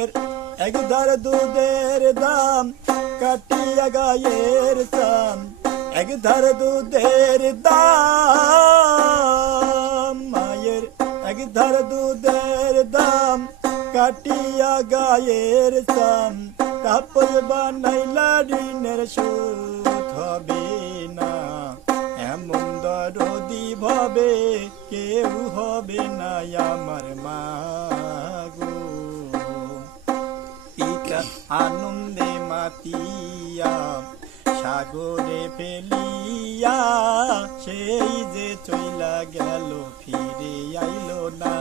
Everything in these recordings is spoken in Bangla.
এর একধার দুধের দাম কাটিয়া গায়ের দাম, একধার দুধের দাম, মায়ের একধার দুধের দাম কাটিয়া গায়ের দাম, কাপড় বানাইলা ঋণের শোধ হবে না, এমন দরদি ভাবে কেউ হবে না আমার মা গো। পিতা আনন্দে মাতিয়া সাগরে ফেলিয়া, সেই যে চইলা গেল ফিরে আইলো না,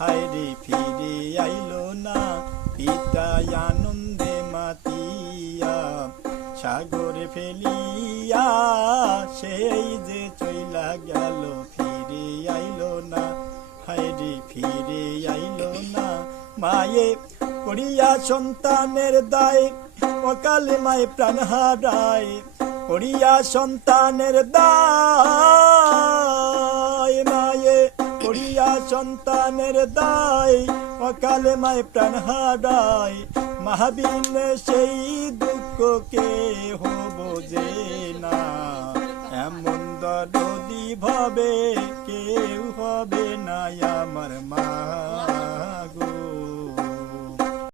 হায়রে ফিরে আইলো না। পিতা আনন্দে মাতিয়া সাগরে ফেলিয়া, সেই যে চইলা গেল ফিরে আইলো না, হায়রে ফিরে আইলো না। মায়ে করিয়া সন্তানের দায়, অকালে মায়ে প্রাণ হারায়, করিয়া সন্তানের দায়, মায়ে করিয়া সন্তানের দায়, অকালে মায়ে প্রাণ হারায়। মহাবিনে সেই দুঃখ কেহ বোঝে না, এমন দরদি ভাবে কেউ হবে না আমার মা গো।